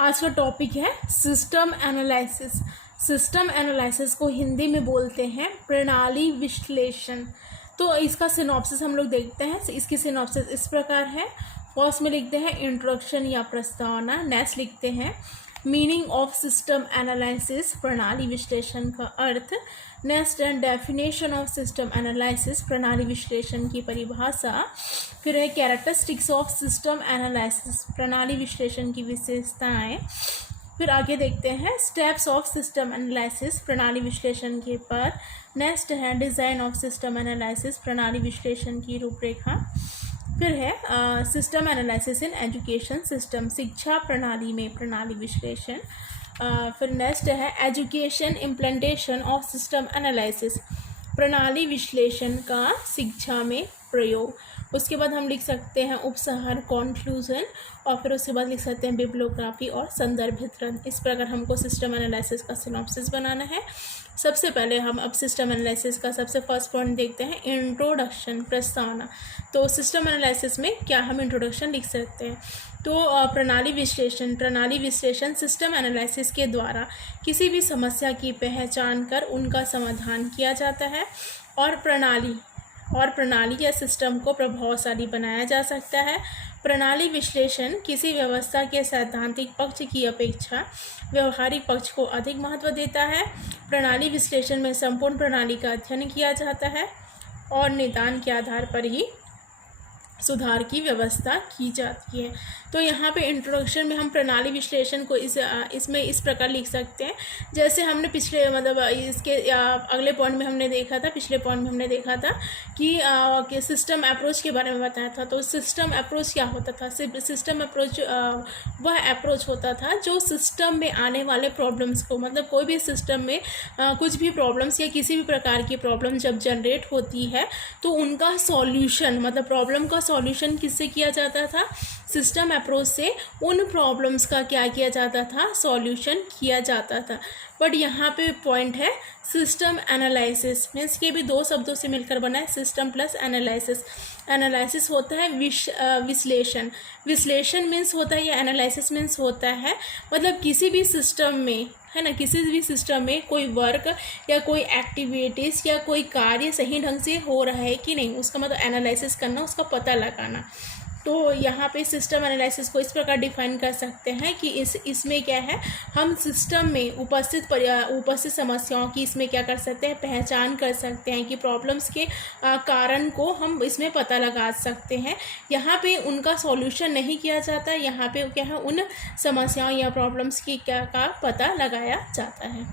आज का टॉपिक है सिस्टम एनालिसिस। सिस्टम एनालिसिस को हिंदी में बोलते हैं प्रणाली विश्लेषण। तो इसका सिनॉप्सिस हम लोग देखते हैं। इसकी सिनॉप्सिस इस प्रकार है। फर्स्ट में लिखते हैं इंट्रोडक्शन या प्रस्तावना। नेक्स्ट लिखते हैं मीनिंग ऑफ सिस्टम एनालिसिस, प्रणाली विश्लेषण का अर्थ। नेक्स्ट है डेफिनेशन ऑफ सिस्टम एनालिसिस, प्रणाली विश्लेषण की परिभाषा। फिर है कैरेक्टरिस्टिक्स ऑफ सिस्टम एनालिसिस, प्रणाली विश्लेषण की विशेषताएं। फिर आगे देखते हैं स्टेप्स ऑफ सिस्टम एनालिसिस, प्रणाली विश्लेषण के पर। नेक्स्ट है डिज़ाइन ऑफ सिस्टम एनालिसिस, प्रणाली विश्लेषण की रूपरेखा। फिर है system analysis in education system, शिक्षा प्रणाली में प्रणाली विश्लेषण। फिर नेक्स्ट है education implementation of system analysis, प्रणाली विश्लेषण का शिक्षा में प्रयोग। उसके बाद हम लिख सकते हैं उपसंहार कॉन्क्लूजन, और फिर उसके बाद लिख सकते हैं बिब्लियोग्राफी और संदर्भ वितरण। इस प्रकार हमको सिस्टम एनालिसिस का सिनॉप्सिस बनाना है। सबसे पहले हम अब सिस्टम एनालिसिस का सबसे फर्स्ट पॉइंट देखते हैं इंट्रोडक्शन, प्रस्तावना। तो सिस्टम एनालिसिस में क्या हम इंट्रोडक्शन लिख सकते हैं। तो प्रणाली विश्लेषण सिस्टम एनालिसिस के द्वारा किसी भी समस्या की पहचान कर उनका समाधान किया जाता है और प्रणाली या सिस्टम को प्रभावशाली बनाया जा सकता है। प्रणाली विश्लेषण किसी व्यवस्था के सैद्धांतिक पक्ष की अपेक्षा व्यवहारिक पक्ष को अधिक महत्व देता है। प्रणाली विश्लेषण में संपूर्ण प्रणाली का अध्ययन किया जाता है और निदान के आधार पर ही सुधार की व्यवस्था की जाती है। तो यहाँ पे इंट्रोडक्शन में हम प्रणाली विश्लेषण को इसमें इस प्रकार लिख सकते हैं, जैसे हमने पिछले इसके अगले पॉइंट में हमने देखा था, पिछले पॉइंट में हमने देखा था कि सिस्टम अप्रोच के बारे में बताया था। तो सिस्टम अप्रोच क्या होता था। सिस्टम अप्रोच वह अप्रोच होता था जो सिस्टम में आने वाले प्रॉब्लम्स को, मतलब कोई भी सिस्टम में कुछ भी प्रॉब्लम्स या किसी भी प्रकार की प्रॉब्लम जब जनरेट होती है तो उनका सॉल्यूशन, मतलब प्रॉब्लम का सॉल्यूशन किससे किया जाता था, सिस्टम अप्रोच से उन प्रॉब्लम्स का क्या किया जाता था, सॉल्यूशन किया जाता था। बट यहाँ पे पॉइंट है सिस्टम एनालिसिस, मीन्स के भी दो शब्दों से मिलकर बना है, सिस्टम प्लस एनालिसिस। एनालिसिस होता है विश्लेषण मीन्स होता है, या एनालिसिस मीन्स होता है मतलब किसी भी सिस्टम में, है ना, किसी भी सिस्टम में कोई वर्क या कोई एक्टिविटीज़ या कोई कार्य सही ढंग से हो रहा है कि नहीं, उसका मतलब एनालिसिस करना, उसका पता लगाना। तो यहाँ पे सिस्टम एनालिसिस को इस प्रकार डिफाइन कर सकते हैं कि इसमें क्या है, हम सिस्टम में उपस्थित समस्याओं की इसमें क्या कर सकते हैं, पहचान कर सकते हैं कि प्रॉब्लम्स के कारण को हम इसमें पता लगा सकते हैं। यहाँ पे उनका सॉल्यूशन नहीं किया जाता, यहाँ पे क्या है, उन समस्याओं या प्रॉब्लम्स की क्या का पता लगाया जाता है।